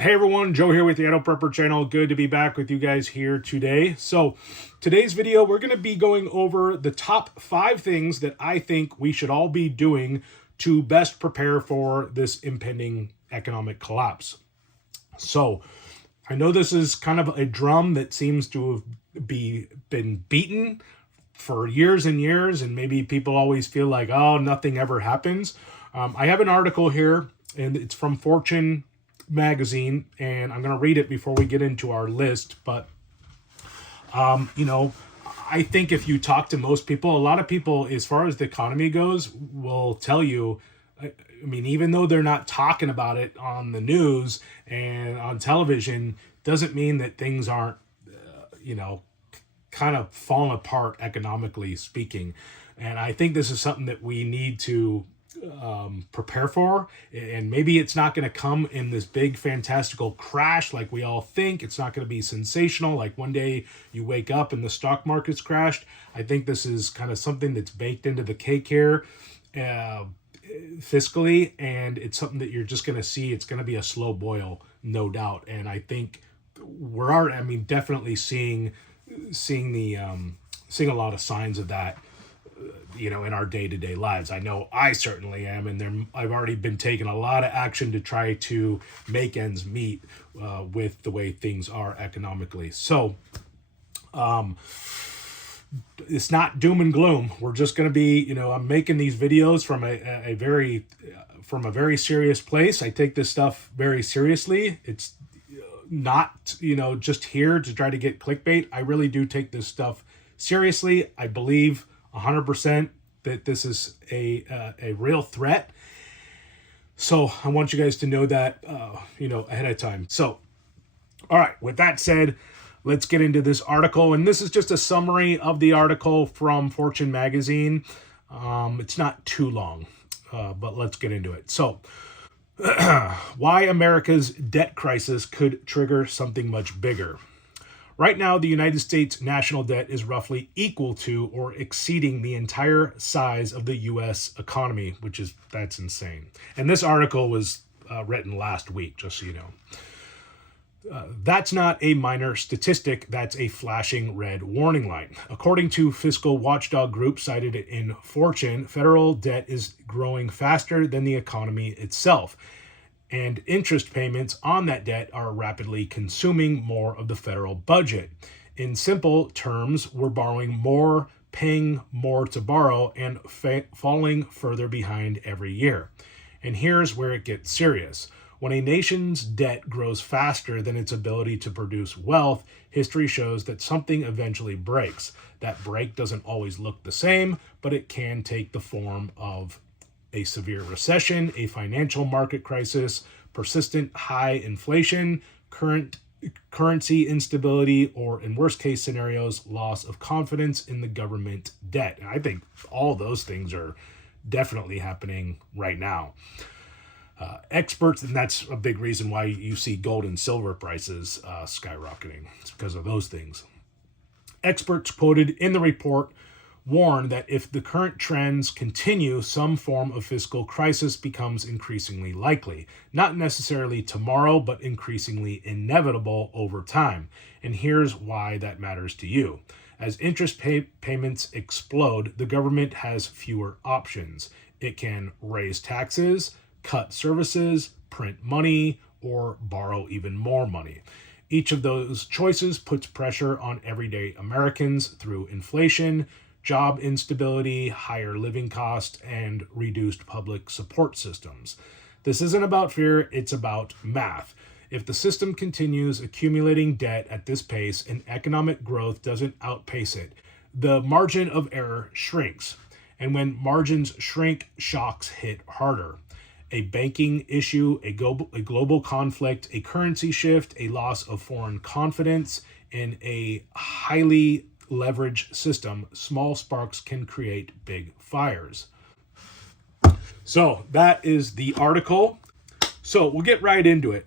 Hey everyone, Joe here with the Idaho Prepper channel. Good to be back with you guys here today. So today's video, we're going to be going over the top 5 things that I think we should all be doing to best prepare for this impending economic collapse. So I know this is kind of a drum that seems to have been beaten for years and years, and maybe people always feel like, oh, nothing ever happens. I have an article here, and it's from Fortune magazine, and I'm going to read it before we get into our list. But I think if you talk to most people, a lot of people, as far as the economy goes, will tell you, I mean, even though they're not talking about it on the news and on television, doesn't mean that things aren't kind of falling apart economically speaking. And I think this is something that we need to prepare for, and maybe it's not going to come in this big fantastical crash like we all think. It's not going to be sensational like one day you wake up and the stock market's crashed. I think this is kind of something that's baked into the cake here fiscally, and it's something that you're just going to see. It's going to be a slow boil, no doubt. And I think definitely seeing a lot of signs of that in our day-to-day lives. I know I certainly am, and I've already been taking a lot of action to try to make ends meet with the way things are economically. So it's not doom and gloom. We're just going to be, I'm making these videos from a very serious place. I take this stuff very seriously. It's not, just here to try to get clickbait. I really do take this stuff seriously. I believe 100% that this is a real threat. So I want you guys to know that, ahead of time. So, all right, with that said, let's get into this article. And this is just a summary of the article from Fortune magazine. It's not too long, but let's get into it. So, why America's debt crisis could trigger something much bigger. Right now, the United States national debt is roughly equal to or exceeding the entire size of the U.S. economy, that's insane. And this article was written last week, just so you know. That's not a minor statistic, that's a flashing red warning light. According to fiscal watchdog group cited in Fortune, federal debt is growing faster than the economy itself, and interest payments on that debt are rapidly consuming more of the federal budget. In simple terms, we're borrowing more, paying more to borrow, and falling further behind every year. And here's where it gets serious. When a nation's debt grows faster than its ability to produce wealth, history shows that something eventually breaks. That break doesn't always look the same, but it can take the form of a severe recession, a financial market crisis, persistent high inflation, currency instability, or in worst case scenarios, loss of confidence in the government debt. And I think all those things are definitely happening right now. Experts, and that's a big reason why you see gold and silver prices skyrocketing. It's because of those things. Experts quoted in the report warn that if the current trends continue, some form of fiscal crisis becomes increasingly likely. Not necessarily tomorrow, but increasingly inevitable over time. And here's why that matters to you. As interest payments explode, the government has fewer options. It can raise taxes, cut services, print money, or borrow even more money. Each of those choices puts pressure on everyday Americans through inflation, job instability, higher living costs, and reduced public support systems. This isn't about fear, it's about math. If the system continues accumulating debt at this pace and economic growth doesn't outpace it, the margin of error shrinks. And when margins shrink, shocks hit harder. A banking issue, a global conflict, a currency shift, a loss of foreign confidence, and a highly leveraged system, small sparks can create big fires. So that is the article. So we'll get right into it.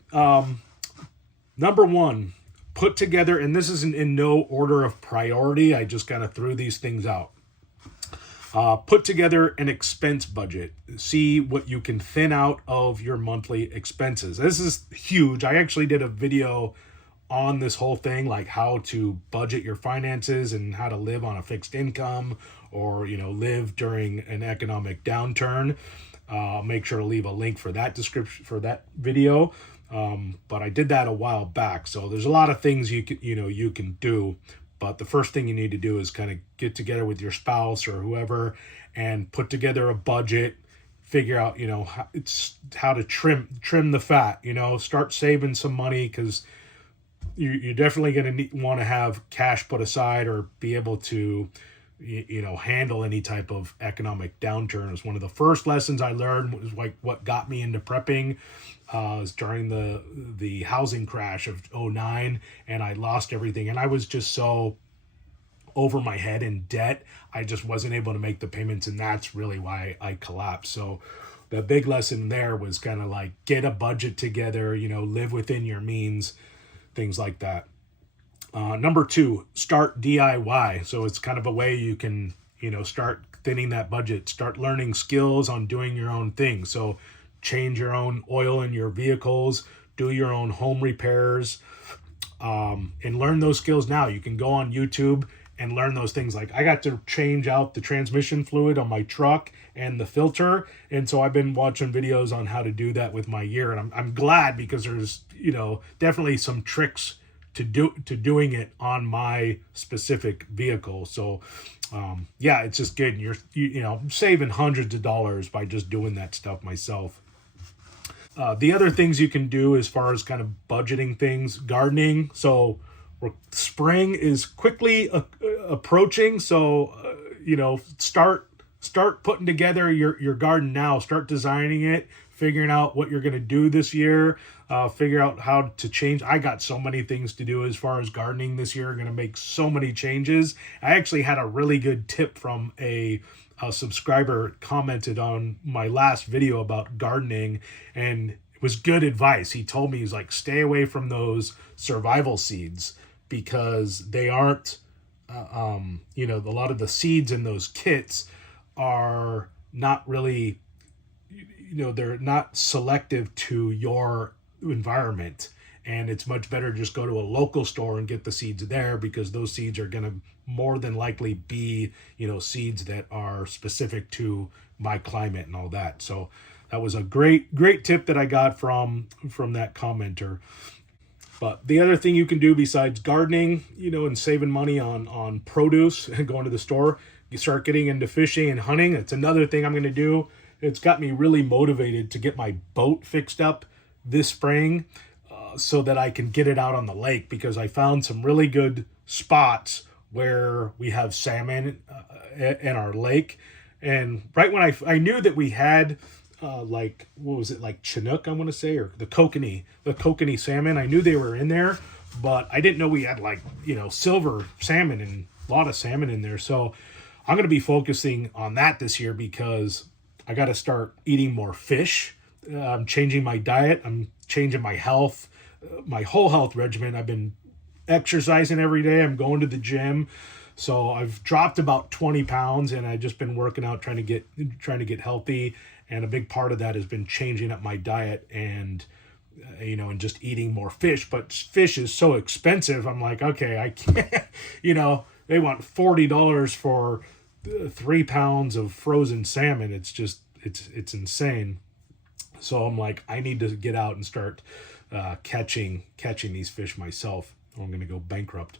Number one, put together, and this isn't in no order of priority. I just kind of threw these things out. Put together an expense budget. See what you can thin out of your monthly expenses. This is huge. I actually did a video on this whole thing, like how to budget your finances and how to live on a fixed income, or live during an economic downturn. Make sure to leave a link for that description for that video. But I did that a while back, so there's a lot of things you can do. But the first thing you need to do is kind of get together with your spouse or whoever and put together a budget. Figure out how to trim the fat. Start saving some money, because you're definitely going to want to have cash put aside or be able to handle any type of economic downturn. It was one of the first lessons I learned, was like what got me into prepping. Was during the housing crash of 2009, and I lost everything, and I was just so over my head in debt, I just wasn't able to make the payments, and that's really why I collapsed. So the big lesson there was kind of like, get a budget together, live within your means, things like that. Number 2, start DIY. So it's kind of a way you can, start thinning that budget, start learning skills on doing your own thing. So change your own oil in your vehicles, do your own home repairs, and learn those skills now. You can go on YouTube and learn those things. Like, I got to change out the transmission fluid on my truck and the filter, and so I've been watching videos on how to do that with my year, and I'm glad, because there's definitely some tricks to doing it on my specific vehicle. So it's just good. You're saving hundreds of dollars by just doing that stuff myself. The other things you can do as far as kind of budgeting things, gardening. So spring is quickly approaching. So, start putting together your garden now. Start designing it, figuring out what you're going to do this year. Figure out how to change. I got so many things to do as far as gardening this year. I'm going to make so many changes. I actually had a really good tip from a subscriber, commented on my last video about gardening, and it was good advice. He told me, he's like, stay away from those survival seeds, because they aren't a lot of the seeds in those kits are not really, they're not selective to your environment, and it's much better just go to a local store and get the seeds there, because those seeds are going to more than likely be seeds that are specific to my climate and all that. So that was a great tip that I got from that commenter. But the other thing you can do besides gardening, and saving money on produce and going to the store, you start getting into fishing and hunting. It's another thing I'm going to do. It's got me really motivated to get my boat fixed up this spring, so that I can get it out on the lake, because I found some really good spots where we have salmon in our lake. And right when I knew that we had what was it, like Chinook, I want to say, or the kokanee salmon. I knew they were in there, but I didn't know we had silver salmon and a lot of salmon in there. So I'm going to be focusing on that this year, because I got to start eating more fish. I'm changing my diet. I'm changing my health, my whole health regimen. I've been exercising every day. I'm going to the gym. So I've dropped about 20 pounds, and I've just been working out, trying to get healthy. And a big part of that has been changing up my diet and just eating more fish. But fish is so expensive. I'm like, okay, I can't, they want $40 for 3 pounds of frozen salmon. It's just, it's insane. So I'm like, I need to get out and start catching these fish myself, or I'm going to go bankrupt.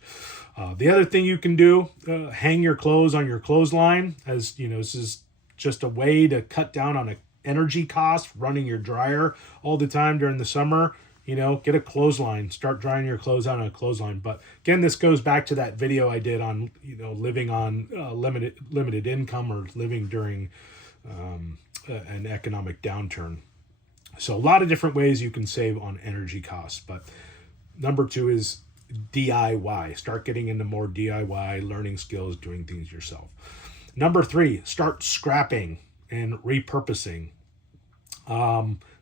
The other thing you can do, hang your clothes on your clothesline. As this is just a way to cut down on energy cost, running your dryer all the time during the summer. Get a clothesline, start drying your clothes out on a clothesline. But again, this goes back to that video I did on, living on limited income, or living during an economic downturn. So a lot of different ways you can save on energy costs. But number 2 is DIY. Start getting into more DIY, learning skills, doing things yourself. Number 3, start scrapping and repurposing.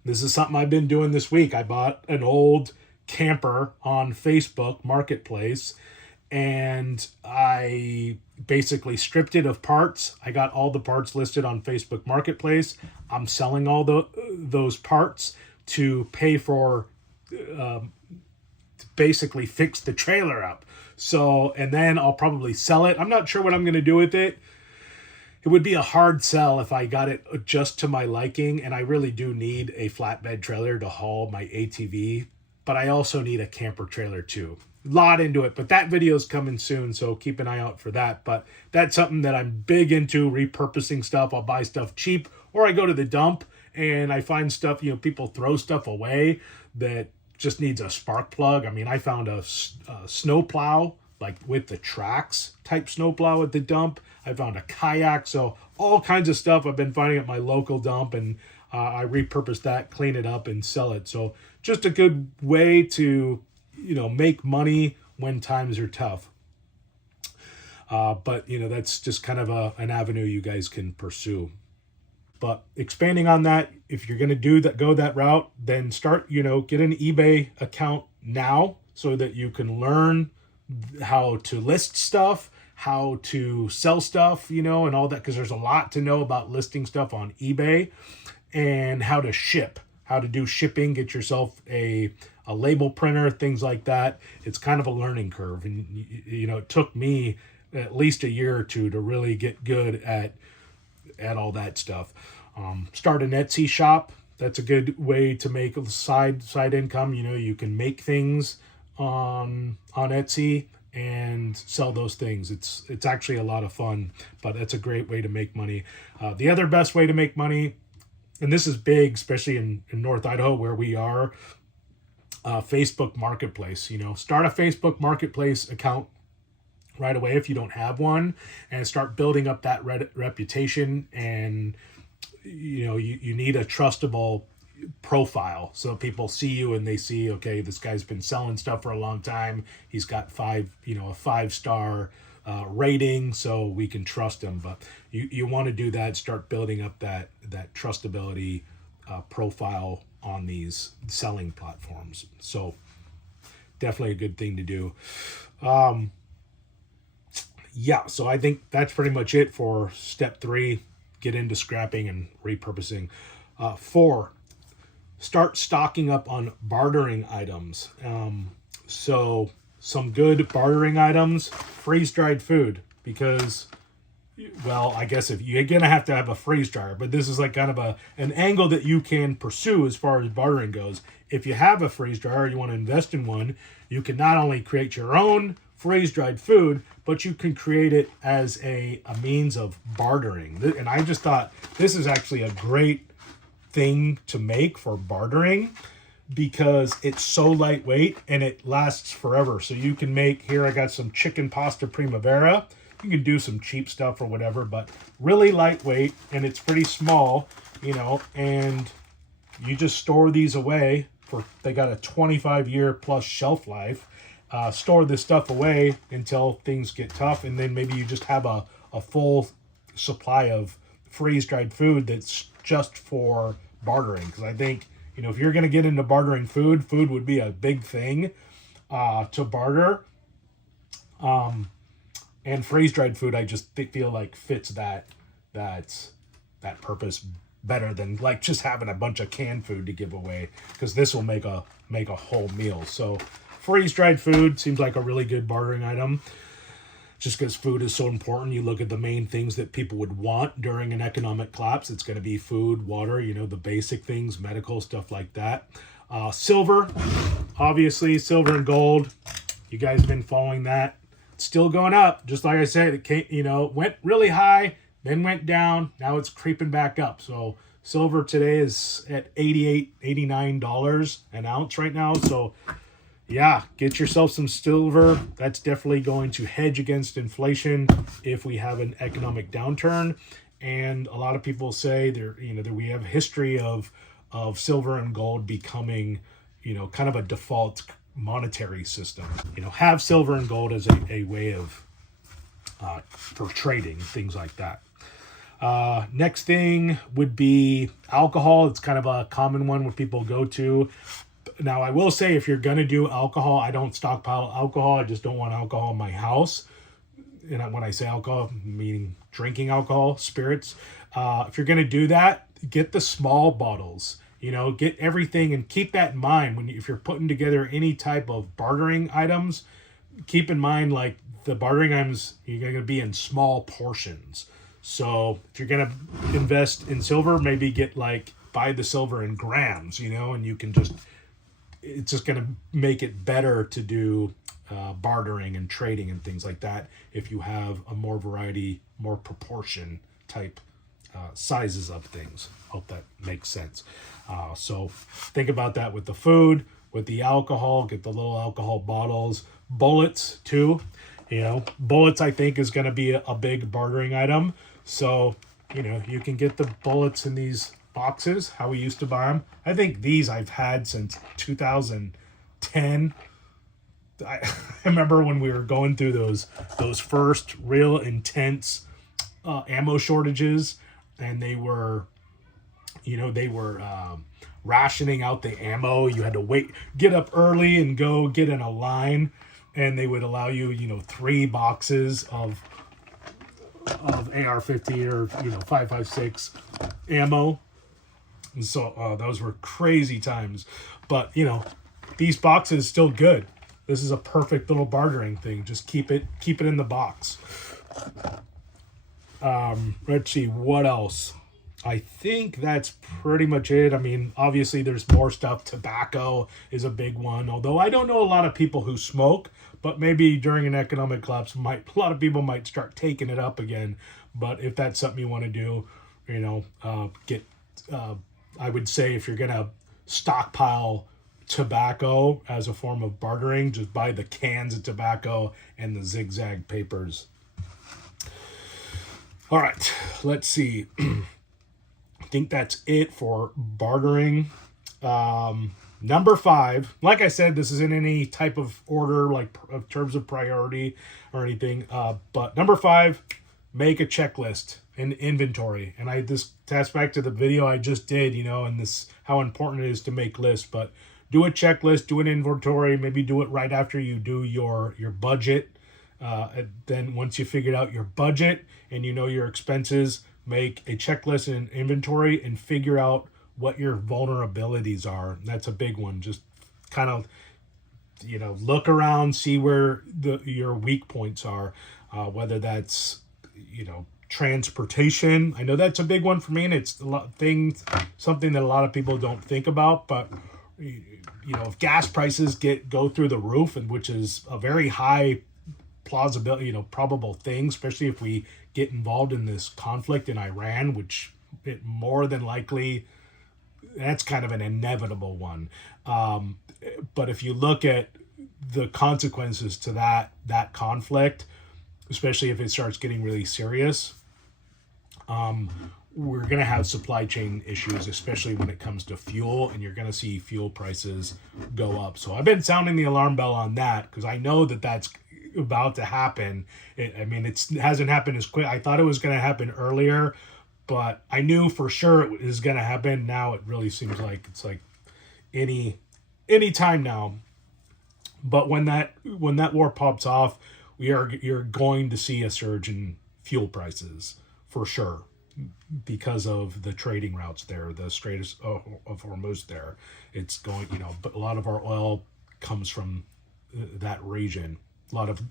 This is something I've been doing this week. I bought an old camper on Facebook Marketplace, and I basically stripped it of parts. I got all the parts listed on Facebook Marketplace. I'm selling all those parts to pay for to basically fix the trailer up. So, and then I'll probably sell it. I'm not sure what I'm going to do with it. It would be a hard sell if I got it just to my liking, and I really do need a flatbed trailer to haul my ATV, but I also need a camper trailer too. A lot into it, but that video is coming soon, so keep an eye out for that. But that's something that I'm big into, repurposing stuff. I'll buy stuff cheap, or I go to the dump and I find stuff, people throw stuff away that just needs a spark plug. I mean, I found a snow plow, like with the tracks type snow plow at the dump. I found a kayak. So all kinds of stuff I've been finding at my local dump, and I repurpose that, clean it up, and sell it. So just a good way to, make money when times are tough. But that's just kind of an avenue you guys can pursue. But expanding on that, if you're going to go that route, then start, get an eBay account now so that you can learn how to list stuff, how to sell stuff, and all that, because there's a lot to know about listing stuff on eBay, and how to ship, how to do shipping, get yourself a label printer, things like that. It's kind of a learning curve. And, it took me at least a year or two to really get good at all that stuff. Start an Etsy shop. That's a good way to make a side income. You can make things on Etsy and sell those things. It's actually a lot of fun, but that's a great way to make money. The other best way to make money, and this is big, especially in North Idaho where we are, Facebook Marketplace. Start a Facebook Marketplace account right away if you don't have one, and start building up that reputation. And you need a trustable profile so people see you and they see, okay, this guy's been selling stuff for a long time, he's got a 5-star rating, so we can trust him. But you want to do that, start building up that trustability profile on these selling platforms. So definitely a good thing to do. So I think that's pretty much it for step 3. Get into scrapping and repurposing. 4, start stocking up on bartering items. So some good bartering items, freeze-dried food, because, well, I guess if you're going to have a freeze dryer, but this is like kind of an angle that you can pursue as far as bartering goes. If you have a freeze dryer, you want to invest in one, you can not only create your own freeze-dried food, but you can create it as a means of bartering. And I just thought this is actually a great thing to make for bartering, because it's so lightweight and it lasts forever. So you can make, here I got some chicken pasta primavera. You can do some cheap stuff or whatever, but really lightweight, and it's pretty small, and you just store these away they got a 25-year plus shelf life. Store this stuff away until things get tough, and then maybe you just have a full supply of freeze-dried food that's just for bartering. Because I think, if you're going to get into bartering food would be a big thing to barter. And freeze-dried food, I just feel like fits that purpose better than like just having a bunch of canned food to give away, because this will make a whole meal. So freeze-dried food seems like a really good bartering item, just because food is so important. You look at the main things that people would want during an economic collapse. It's going to be food, water, the basic things, medical stuff like that. Silver, obviously, silver and gold. You guys have been following that. It's still going up. Just like I said, it came, went really high, then went down. Now it's creeping back up. So silver today is at $88, $89 an ounce right now. So yeah, get yourself some silver. That's definitely going to hedge against inflation if we have an economic downturn. And a lot of people say that we have a history of silver and gold becoming, kind of a default monetary system. Have silver and gold as a way of for trading, things like that. Next thing would be alcohol. It's kind of a common one where people go to. Now, I will say, if you're going to do alcohol, I don't stockpile alcohol. I just don't want alcohol in my house. And when I say alcohol, meaning drinking alcohol, spirits. If you're going to do that, get the small bottles. Get everything, and keep that in mind if you're putting together any type of bartering items. Keep in mind, like, the bartering items, you're going to be in small portions. So if you're going to invest in silver, maybe buy the silver in grams, and you can it's just going to make it better to do bartering and trading and things like that if you have a more variety, more proportion type sizes of things. Hope that makes sense. So think about that with the food, with the alcohol. Get the little alcohol bottles. Bullets too. Bullets, I think, is going to be a big bartering item. So you can get the bullets in these boxes, how we used to buy them. I think these I've had since 2010. I remember when we were going through those first real intense ammo shortages, and they were rationing out the ammo. You had to get up early and go get in a line, and they would allow you 3 boxes of AR-15 or 5.56 ammo. And so those were crazy times. But these boxes still good. This is a perfect little bartering thing. Just keep it in the box. Let's see what else. I think that's pretty much it. I mean, obviously there's more stuff. Tobacco is a big one. Although I don't know a lot of people who smoke, but maybe during an economic collapse, a lot of people might start taking it up again. But if that's something you want to do, I would say, if you're going to stockpile tobacco as a form of bartering, just buy the cans of tobacco and the zigzag papers. All right, let's see. I think that's it for bartering. Number 5, like I said, this isn't any type of order, like of terms of priority or anything. But number 5, make a checklist and inventory. And this ties back to the video I just did, and this, how important it is to make lists. But do a checklist, do an inventory, maybe do it right after you do your budget. And then once you figured out your budget and your expenses, make a checklist and inventory and figure out what your vulnerabilities are. That's a big one. Just kind of, look around, see where your weak points are, whether that's, transportation. I know that's a big one for me, and it's something that a lot of people don't think about, but if gas prices go through the roof, and which is a very high plausibility, probable thing, especially if we get involved in this conflict in Iran, which it more than likely, that's kind of an inevitable one. But if you look at the consequences to that conflict, especially if it starts getting really serious, we're going to have supply chain issues, especially when it comes to fuel, and you're going to see fuel prices go up. So I've been sounding the alarm bell on that because I know that that's about to happen. It hasn't happened as quick. I thought it was going to happen earlier, but I knew for sure it was going to happen. Now it really seems like it's like any time now. But when that war pops off, you're going to see a surge in fuel prices for sure, because of the trading routes there, the Strait of Hormuz there. It's going, but a lot of our oil comes from that region. A lot of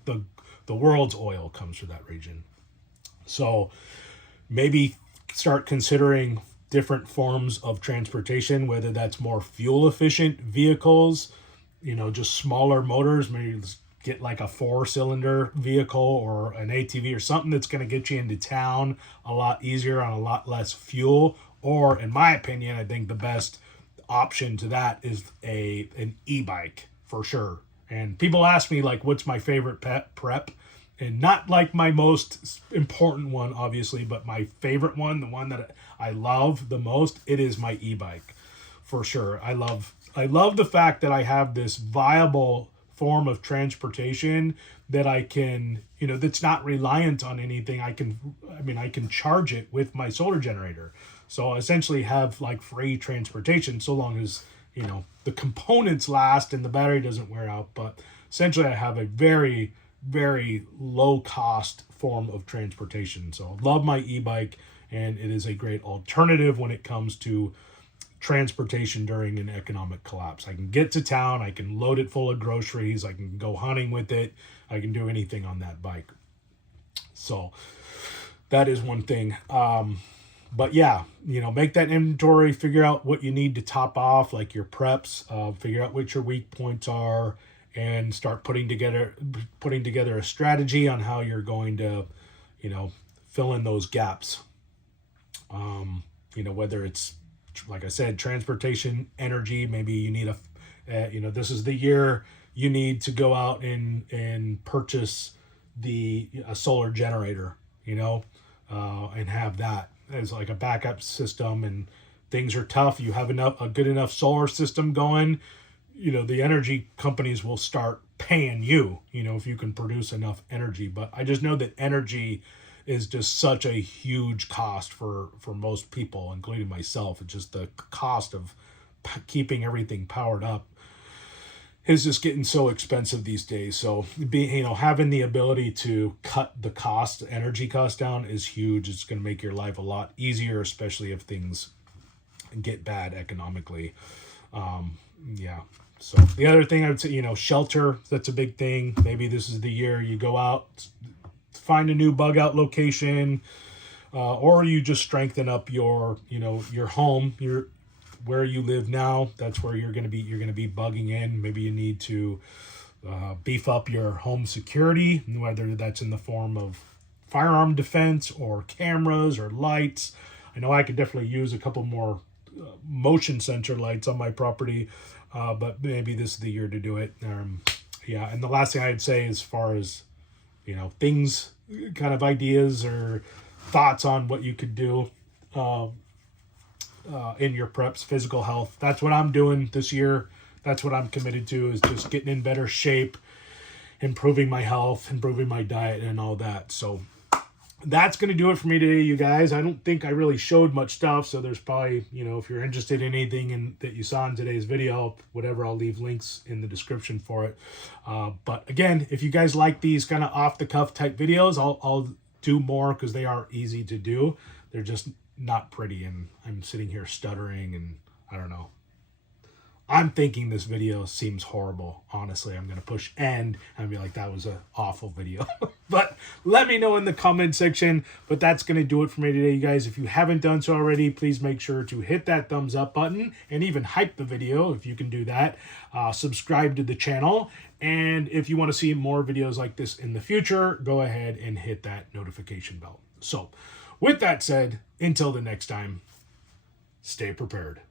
the world's oil comes from that region. So maybe start considering different forms of transportation, whether that's more fuel efficient vehicles, just smaller motors, maybe get like a 4-cylinder vehicle or an ATV or something that's going to get you into town a lot easier on a lot less fuel. Or, in my opinion, I think the best option to that is an e-bike for sure. And people ask me, like, what's my favorite prep? And not like my most important one, obviously, but my favorite one, the one that I love the most, it is my e-bike for sure. I love the fact that I have this viable form of transportation that I can, that's not reliant on anything. I can charge it with my solar generator. So I essentially have like free transportation, so long as you know, the components last and the battery doesn't wear out. But essentially I have a very, very low cost form of transportation. So I love my e-bike, and it is a great alternative when it comes to transportation during an economic collapse. I can get to town, I can load it full of groceries, I can go hunting with it, I can do anything on that bike. So that is one thing. But yeah, you know, make that inventory, figure out what you need to top off, like your preps, figure out what your weak points are, and start putting together a strategy on how you're going to, you know, fill in those gaps. You know, whether it's, like I said, transportation, energy, maybe you need you know, this is the year you need to go out and purchase a solar generator, you know, and have that as like a backup system. And things are tough, you have a good enough solar system going, you know, the energy companies will start paying you, you know, if you can produce enough energy. But I just know that energy is just such a huge cost for most people, including myself. It's just the cost of keeping everything powered up is just getting so expensive these days. So you know, having the ability to cut the energy cost down is huge. It's going to make your life a lot easier, especially if things get bad economically. Yeah. So the other thing I would say, you know, shelter, that's a big thing. Maybe this is the year you go out, find a new bug out location, or you just strengthen up your, you know, your home, where you live now. That's where you're going to be bugging in. Maybe you need to beef up your home security, whether that's in the form of firearm defense or cameras or lights. I know I could definitely use a couple more motion sensor lights on my property, but maybe this is the year to do it. Yeah, and the last thing I'd say, as far as, you know, things, kind of ideas or thoughts on what you could do in your preps, physical health. That's what I'm doing this year. That's what I'm committed to, is just getting in better shape, improving my health, improving my diet, and all that. So that's going to do it for me today, you guys. I don't think I really showed much stuff, so there's probably, you know, if you're interested in anything that you saw in today's video, whatever, I'll leave links in the description for it. But again, if you guys like these kind of off-the-cuff type videos, I'll do more, because they are easy to do. They're just not pretty, and I'm sitting here stuttering, and I don't know. I'm thinking this video seems horrible. Honestly, I'm going to push end and be like, that was an awful video. But let me know in the comment section. But that's going to do it for me today, you guys. If you haven't done so already, please make sure to hit that thumbs up button and even hype the video if you can do that. Subscribe to the channel. And if you want to see more videos like this in the future, go ahead and hit that notification bell. So with that said, until the next time, stay prepared.